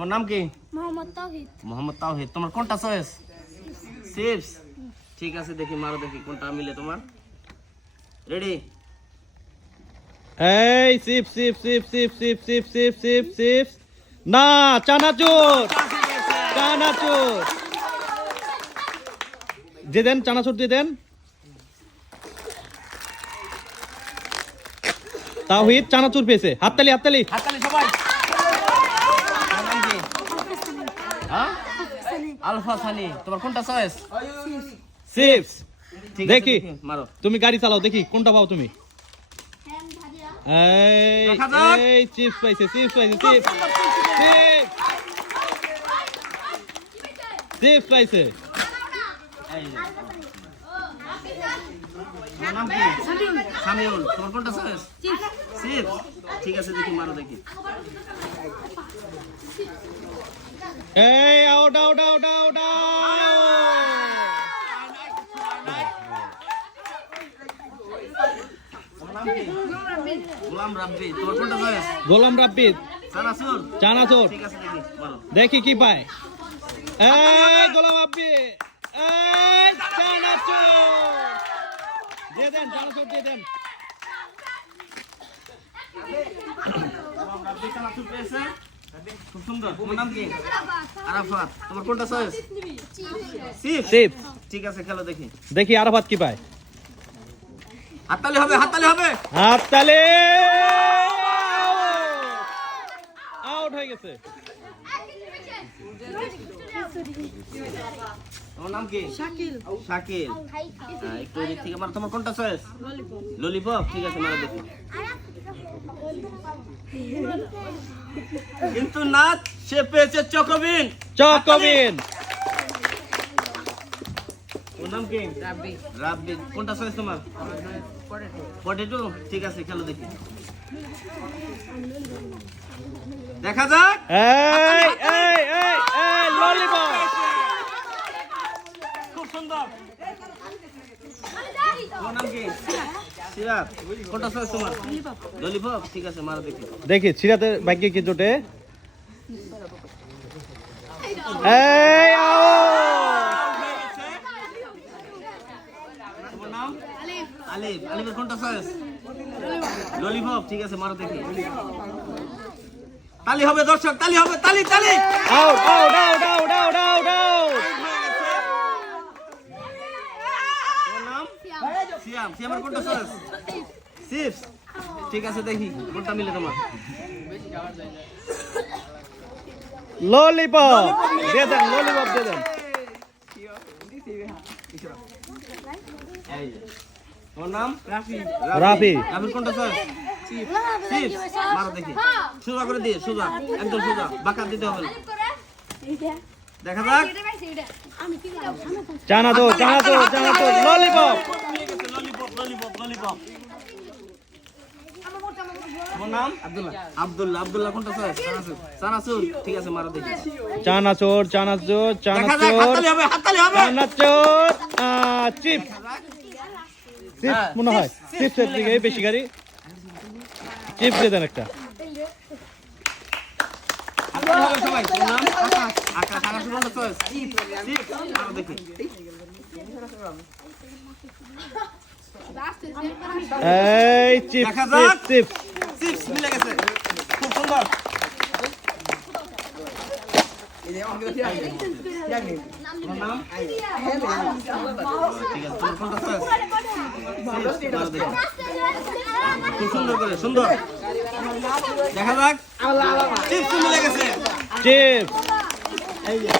তোমার নাম কি? মোহাম্মদ তাওহীদ। মোহাম্মদ তাওহীদ। তোমার কোনটা চয়েস? চিপস। ঠিক আছে, দেখি মারো, দেখি কোনটা মিলে তোমার। রেডি? এই chips chips chips chips chips chips chips chips chips না, চানাচুর চানাচুর দিয়ে দেন, চানাচুর দিয়ে দেন। তাওহীদ চানাচুর পেয়েছে। হাততালি হাততালি। হাততালি সবাই। তোমার নাম কি? হ্যাঁ, আলফা সানি। তোমার কোনটা চয়েস? চিপস। ঠিক আছে, দেখি মারো। তুমি গাড়ি চালাও, দেখি কোনটা পাও তুমি। এই দেখা যাক। এই চিপস পাইছে, চিপস পাইছে, চিপস চিপস চিপস পাইছে। এই যে। তোমার নাম কি? সামিউল। তোমার কোনটা চয়েস? চিপস। ঠিক আছে, দেখি মারো, দেখি। এই আউট আউট আউট আউট তোমার নাম কি? গোলাম রাব্বি। তোমার কোনটা চয়েস? গোলাম রাব্বিদ চানাচুর। চানাচুর। ঠিক আছে, দেখি মারো। দেখি কি পায়। এই গোলাম রাব্বিদ, এই চানাচুর দিয়ে দেন, চানাচুর দিয়ে দেন। গোলাম রাব্বি চানাচুর পেয়েছে। খুব সুন্দর। তোমার নাম কি? আরাফাত। তোমার কোনটা চয়েস? চিপস। চিপস। ঠিক আছে, খেলো, দেখি। দেখি আরাফাত কি পায়। হাততালি হবে, হাততালি হবে। হাততালি। আউট হয়ে গেছে। তোমার নাম কি? শাকিল। শাকিল। একটু এদিক থেকে মারো। তোমার কোনটা চয়েস? ললিপপ। ঠিক আছে, মারো, দেখি। কিন্তু না, সে পেয়েছে চকোবিন। চকোবিন। তোমার নাম কি? রাব্বি। রাব্বি। কোনটা চয়েস তোমার? পটেটো। ঠিক আছে, খেলো, দেখি। দেখা যাক। এই এই এই এই ললিপপ। খুব সুন্দর। তোমার নাম কি? সিরাত। কোনটা চয়েস তোমার? ললিপপ। ঠিক আছে, মারো, দেখি। দেখি সিরাতের ভাগ্যে কি জোটে। এই তোমার নাম? আলিফ। আলিফের কোনটা চয়েস? ললিপপ। ঠিক আছে, মারো, দেখি। তালি হবে দর্শক, তালি হবে, তালি তালি। Out out out out out out out. তোমার নাম? সিয়াম। সিয়ামের কোনটা চয়েস? চিপস। ঠিক আছে, দেখি কোনটা মিলে তোমার। ললিপপ দিয়ে দেন, ললিপপ দিয়ে দেন। এই যে। তোমার নাম? রাফি। রাফি। রাফির কোনটা চয়েস? চিপস। মারো, দেখি। সোজা করে দিয়ে, সোজা, একদম সোজা, বাঁকা দিতে হবে না। দেখা যাক। চানাচুর চানাচুর চানাচুর ললিপপ। Lollipop, lollipop, lollipop. তোমার নাম? আব্দুল্লাহ। আব্দুল্লাহ। আব্দুল্লাহ কোনটা চয়েস? চানাচুর। চানাচুর। ঠিক আছে, মারো, দেখি। চানাচুর চানাচুর দেখা যাক। চানাচুর হাততালি হবে, হাততালি হবে। চানাচুর চিপস। চিপস মনে হয় চিপসের দিকে বেশি গাড়ি। চিপস দিয়ে দেন একটা। হাততালি হবে সবাই। তোমার নাম? আকাশ। আকাশ। আকাশের কোনটা চয়েস? চিপস। মারো, দেখি। এই চিপস দেখা যাক। Chips chips. চিপস মিলে গেছে। খুব সুন্দর। তোমার নাম? ঠিক আছে, তোমার কোনটা চয়েস? চিপস। মারো, দেখি। খুব সুন্দর করে, সুন্দর। দেখা যাক। চিপস মিলে গেছে। চিপস। এই যে।